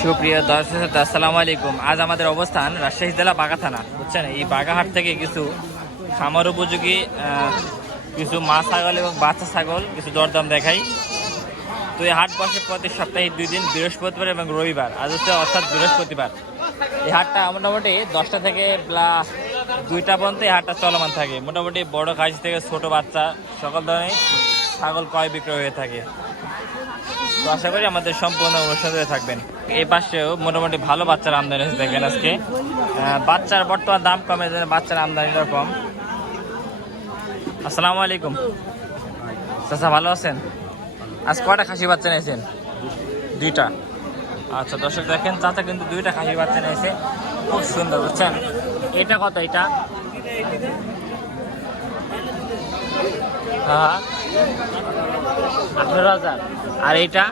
সুপ্রিয় দর্শক, আসসালামু আলাইকুম। আজ আমাদের অবস্থান রাজশাহী জেলা বাগা থানা, বুঝছেন। এই বাগাহাট থেকে কিছু খামার উপযোগী কিছু মা ছাগল এবং বাচ্চা ছাগল কিছু দরদাম দেখাই। তো এই হাট বসে প্রতি সপ্তাহে 2 দিন, বৃহস্পতিবার এবং রবিবার। আজ হচ্ছে অর্থাৎ বৃহস্পতিবার। এই হাটটা মোটামুটি 10টা থেকে 2টা পর্যন্ত এই হাটটা চলমান থাকে। মোটামুটি বড় খাসি থেকে ছোট বাচ্চা সকল ধরনের ছাগল ক্রয় বিক্রয় হয়ে থাকে। তো আশা করি আমাদের সম্পূর্ণ অনুষ্ঠানে থাকবেন। এই পাশেও মোটামুটি ভালো বাচ্চার আমদানি হয়েছে দেখেন আজকে। বাচ্চার বর্তমান দাম কমে যায়, বাচ্চার আমদানিটা কম। আসসালামু আলাইকুম চাচা, ভালো আছেন? আজ কয়টা খাসি বাচ্চা নিয়েছেন? 2টা। আচ্ছা দর্শক দেখেন, চাচা কিন্তু 2টা খাসি বাচ্চা নিয়েছে, খুব সুন্দর, বুঝছেন। এটা কত? এটা হ্যাঁ 18,000। আর এইটা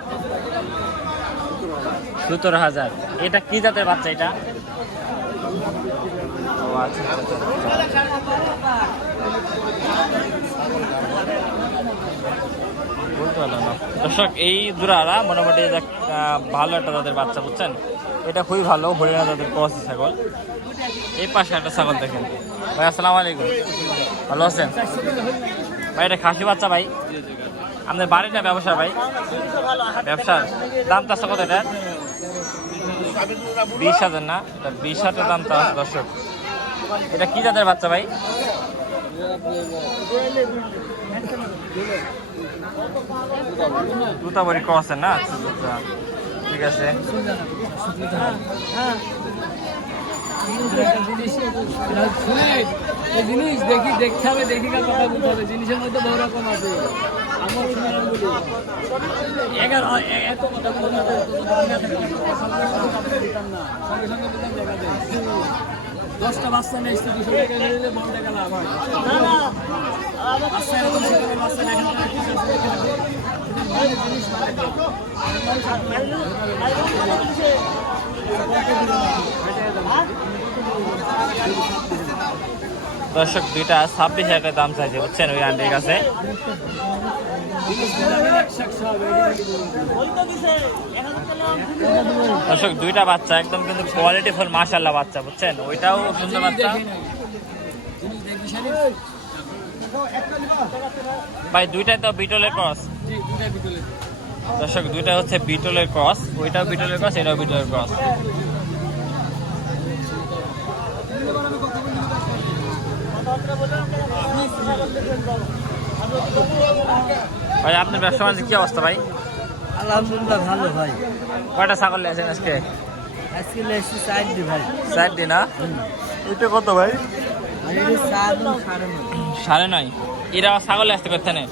17,000। এটা কি জাতের বাচ্চা এটা? ও আচ্ছা আচ্ছা। বলতে পারলাম না দর্শক, এই দুরারা মোটামুটি ভালো একটা তাদের বাচ্চা, বুঝছেন। এটা খুবই ভালো, হরিয়ানা তাদের ক্রস ছাগল। এই পাশে একটা ছাগল দেখেন। ভাই আসসালামু আলাইকুম, ভালো আছেন ভাই? এটা খাসি বাচ্চা ভাই? আপনার বাড়িটা ব্যবসা ভাই? ব্যবসার দামটা আছে কত এটা? 20,000 না? এটা 20,000 দামটা আছে দর্শক। এটা কি জাতের বাচ্চা ভাই? তুতাবরি ক্রস না? আচ্ছা ঠিক আছে। জিনিস দেখি দেখতে হবে, দেখি কথা বলতে হবে। জিনিসের মধ্যে বহু রকম আছে। এত কথা বলতে না, সঙ্গে সঙ্গে দেখা যায় 10টা বাচ্চা নেই, 200 টাকা নিলে বলতে গেলাম দর্শক 2টা 26,000 দাম চাইছে, বুঝছেন, ওই আন্টির কাছে। দর্শক 2টা বাচ্চা একদম কিন্তু কোয়ালিটি ফুল, মাশাআল্লাহ বাচ্চা, বুঝছেন। ওইটাও সুন্দর বাচ্চা ভাই। 2টাই তো বিটলের ক্রস দর্শক, 2টা হচ্ছে বিটলের ক্রস। ওইটাও বিটলের ক্রস, এটাও বিটলের ক্রস। ভাই আপনার ব্যবসা বাণিজ্য কি অবস্থা ভাই? আলহামদুলিল্লাহ ভালো ভাই। কয়টা ছাগল নিয়েছেন আজকে? আজকে লেসি 4 ভাই। 4 না? এটা কত ভাই? 9.5। এরা ছাগল আসতে করতে নেই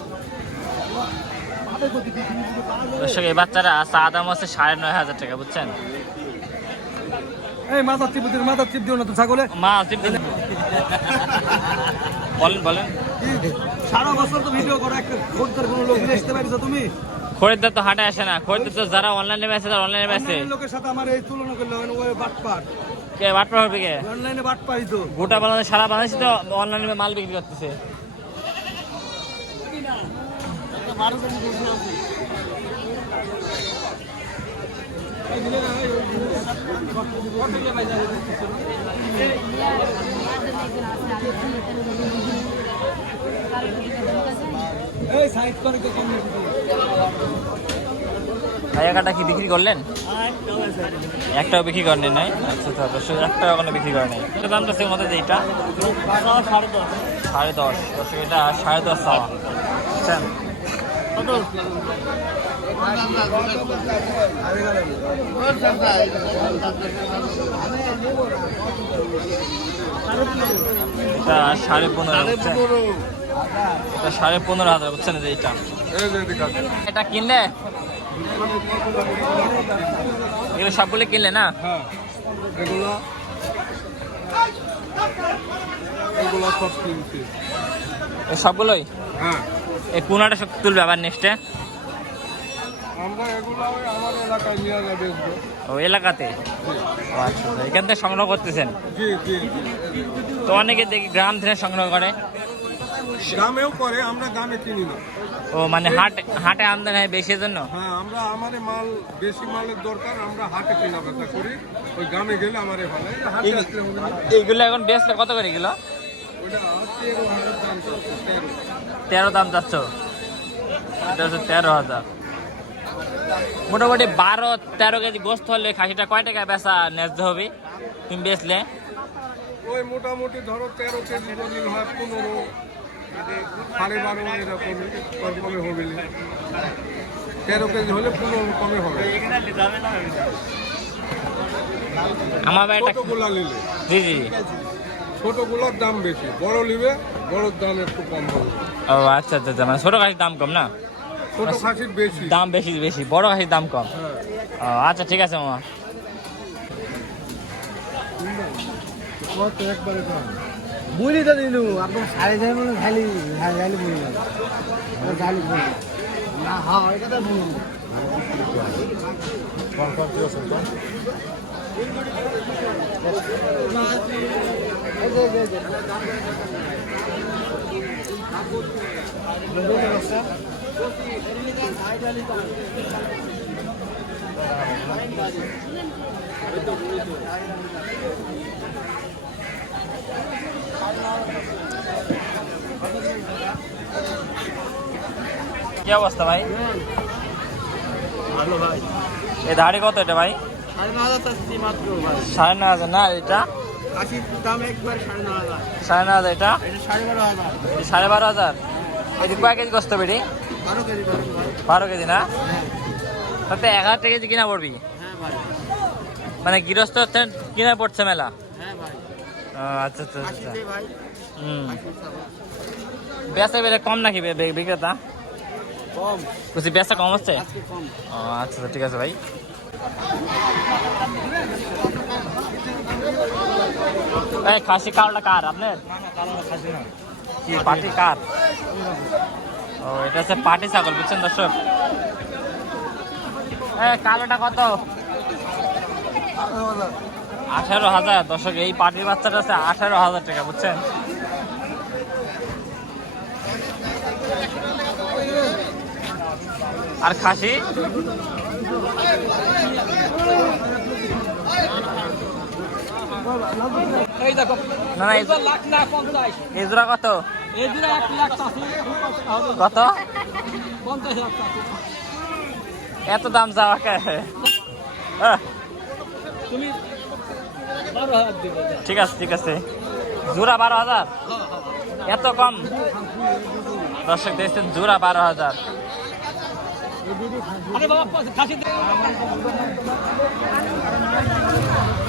দর্শক। এই বাচ্চারা চা দাম হচ্ছে 9.5 টাকা, বুঝছেন। এই মাথা চিপ দিও না তো ছাগলে। মা চিপ দিন। বলেন। সারা বছর তো ভিডিও করো, একটা খরিদ্দার কোনো লোক নিয়ে আসতে পারিস তুমি? খরিদ্দার তো হাটে আসে না, খরিদ্দার তো যারা অনলাইনে বেচে তারা অনলাইনে বেচে। লোকের সাথে আমার এই তুলনা করলে ওই বাটপার। কে বাটপার হবে? কে অনলাইনে বাটপারই তো। গোটা বাংলাদেশ, সারা বাংলাদেশে তো অনলাইনে মাল বিক্রি করতেছে। ভাইয়াটা কি বিক্রি করলেন? একটাও বিক্রি করেন নাই? আচ্ছা দর্শক, একটাও ওখানে বিক্রি করে নাই। এটা দামটা সে মতো যে এটা 10.5 দর্শক, এটা 10.5 চাওয়া, বুঝছেন। এটা 15.5, বুঝছেন। এটা 15,500, বুঝছেন। এইটা এটা কিনলে এগুলো সবগুলো কিনলে না? সবগুলোই। এই কোনাটা সব তুলবে আবার নেক্সটে? ও এলাকাতে? আচ্ছা, এখান থেকে সংগ্রহ করতেছেন? তো অনেকে দেখি গ্রাম থেকে সংগ্রহ করে। দামেও করে, আমরা দামে কিনি না। ও মানে হাটে আমদানি হয় বেশির জন্য। হ্যাঁ, আমরা আমাদের মাল বেশি মালের দরকার, আমরা হাটে কেনা বেচা করি। ওই গ্রামে গেলে আমার ভালো হাটে আসলে হবে না। এইগুলো এখন বেচলে কত করে কিলো? ওইটা 13,000 দাম চাচ্ছে, 13 দাম চাচ্ছ? এটা হচ্ছে 13,000। মোটামুটি 12-13 কেজি গোস্ত হলে খাসিটা কয় টাকা বেচা ন্যায্য হবে তুমি বেচলে? ওই মোটামুটি ধরো 13 কেজি যদি হয় 15, 12.5 এরকম কমে হবে। 13 কেজি হলে 15 কমে হবে। আমার ভাই একটা ছোটগুলা নিলে, জি জি। ছোটগুলোর দাম বেশি, বড় নিবে বড়র দাম একটু কম হবে। ও আচ্ছা আচ্ছা আচ্ছা, মানে ছোট খাসির দাম কম না? ছোট খাসির বেশি দাম বেশি বেশি, বড় খাসির দাম কম। হ্যাঁ। ও আচ্ছা ঠিক আছে মামা। বুঝলি তো দিলু আপনার 6.5 মানে খালি খালি বুঝলি খালি বুঝলি না। হ্যাঁ এটা তো বুঝলি কি অবস্থা ভাই? ভালো ভাই। এই দাড়ি কত এটা ভাই? 9,500 চাচ্ছি মাত্র ভাই। 9,500 না? এটা আশির দাম একবার 9,500। 9,500। এটা 12,500। 12,500। এটি কয় কেজি কষ্ট বেড়ি? 12 কেজি ধরুন ভাই। 12 কেজি না? হ্যাঁ তাতে 11 কেজি কিনা পড়বি? হ্যাঁ ভাই। মানে গৃহস্থ কিনা পড়ছে মেলা? হ্যাঁ ভাই। আচ্ছা আচ্ছা আচ্ছা। আশিতে ভাই। হুম, 80 টাকা। বেচা বেচা কম নাকি বিক্রেতা? কম বুঝছি বেচা কম হচ্ছে। আজকে কম। ও আচ্ছা আচ্ছা, ঠিক আছে ভাই। এই খাসি কারোটা কার আপনার? কি পাটি কার? ও এটা হচ্ছে পাটি ছাগল, বুঝছেন দর্শক? কালোটা কত? 18,000। দর্শক এই পাটির বাচ্চাটা আছে 18,000 টাকা, বুঝছেন? আর খাসি এই দেখো না না, লাখ না 50। এই জোড়া কত? এই দিনে 1 লাখ চাচ্ছি। কত? 50 লাখ চাচ্ছি। এত দাম যাওয়া কে? তুমি 12,000 দিবে। ঠিক আছে ঠিক আছে, জোড়া 12,000? এত কম? দর্শক দেখছেন, জোড়া 12,000। আরে বাবা খাসি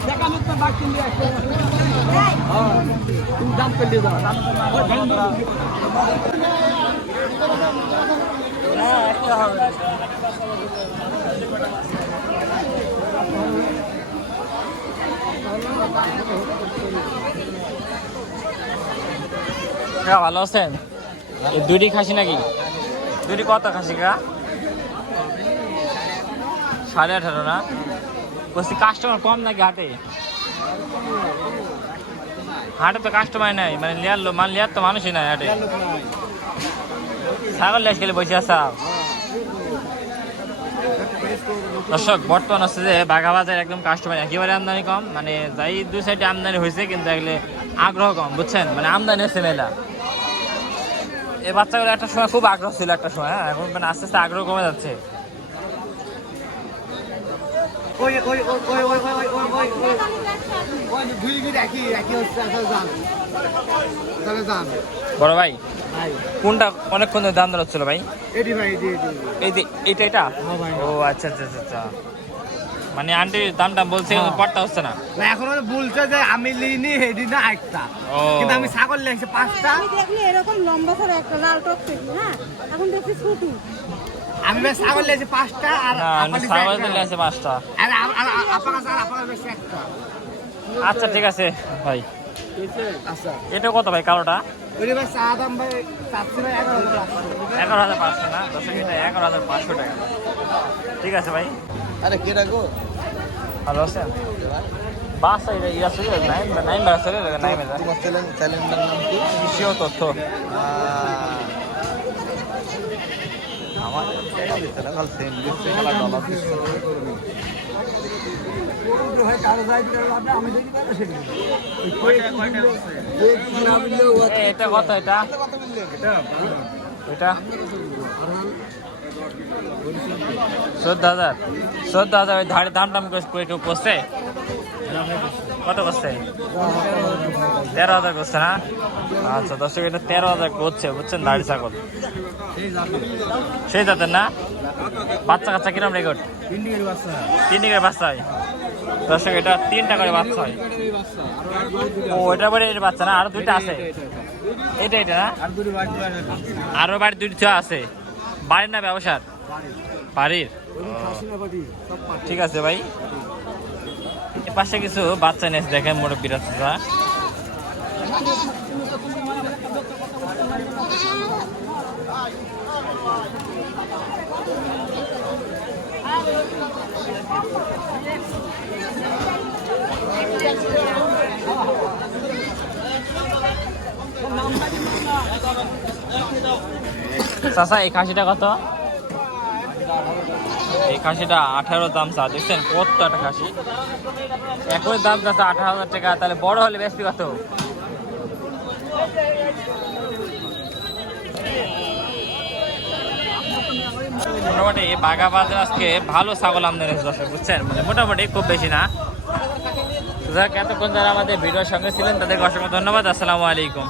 দেখা মুখ বাক কিনলে একটা। হ্যাঁ তুমি দাম পেলে দাও। ওই ভেন্ডি হ্যাঁ একটা হবে। ভালো আছেন? এই দুইটি খাসি নাকি? দুইটি কত খাসি কা? 18.5 না? বলছি কাস্টমার কম নাকি হাটে? হাটে তো কাস্টমার নাই, মানে লিয়ার তো মানুষই নাই হাটে। ছাগল লেস খেলে বসে আসা। দর্শক বর্তমান হচ্ছে যে বাঘাবাজার একদম কাস্টমার একেবারে আমদানি কম, মানে যাই দুই সাইডে আমদানি হয়েছে কিন্তু এগুলো আগ্রহ কম, বুঝছেন? মানে আমদানি হচ্ছে মেলা। এই বাচ্চাগুলো একটা সময় খুব আগ্রহ ছিল, একটা সময়। হ্যাঁ, এখন মানে আস্তে আস্তে আগ্রহ কমে যাচ্ছে। ওই ওই ওই ওই ওই ওই ওই ওই ওই দুই গিয়ে একই হচ্ছে আসলে জান তাহলে জান বড় ভাই ভাই কোনটা অনেকক্ষণ ধরে দাম দর হচ্ছিল ভাই? এডি ভাই এডি এডি এইটা এটা? হ্যাঁ ভাই। ও আচ্ছা আচ্ছা আচ্ছা আচ্ছা, মানে আন্টি দামটা বলছে কিন্তু পড়তে হচ্ছে না। না এখন বলছে যে আমি লিনি এডি না একটা, ও। কিন্তু আমি ছাগল লেগেছে 5টা। আমি দেখলি এরকম লম্বা করে একটা লাল টক থেকে, হ্যাঁ এখন দেখছি ছোটু। আমি ভাই ছাগল লেগেছে 5টা আর না আপনি ছাগল দিলে আছে 5টা। আর আপনার স্যার আপনার বেশি একটা। আচ্ছা ঠিক আছে ভাই। আচ্ছা এটা কত ভাই কালোটা? ওই ভাই চা দাম ভাই চাচ্ছি ভাই 11,500। 11,500 না? দর্শক এটা 11,500 টাকা। ঠিক আছে ভাই। আরে কে রাখো ভালো আছেন? বাস ইয়া চলে নাইন নাইন বাস চলে নাইন বাস তোমার চ্যানেলের নাম কি? কৃষি ও তথ্য আমার চ্যানেল সেম দিচ্ছে খেলা ডলার দিচ্ছে এটা কত এটা এটা 14,000 ওই ধারে দাম করে কেউ করছে কত করছে 13,000 করছে না আচ্ছা দর্শক এটা 13,000 করছে বুঝছেন দাড়ি ছাগল সেই জাতের না বাচ্চা কাচ্চা কিরম রেকর্ড 3 দিকের বাচ্চা হয় দর্শক এটা 3টা করে বাচ্চা হয় ও এটা পরে এর বাচ্চা না আরো 2টা আছে এটা এটা না আরো বাড়ি 2টা আছে বাড়ির না ব্যবসার বাড়ির ঠিক আছে ভাই এর পাশে কিছু বাচ্চা নিয়েছে দেখেন মুরব্বীরা চাচা চাচা এই খাসিটা কত এই খাসিটা 18 দাম চা দেখছেন কত একটা খাসি একই দাম চাচা 18,000 টাকা তাহলে বড় হলে বেশি কত মোটামুটি বাঘা বাজার আজকে ভালো ছাগল আমদানি হয়েছে বুঝছেন মানে মোটামুটি খুব বেশি না এতক্ষণ যারা আমাদের ভিডিওর সঙ্গে ছিলেন তাদেরকে অসংখ্য ধন্যবাদ আসসালামু আলাইকুম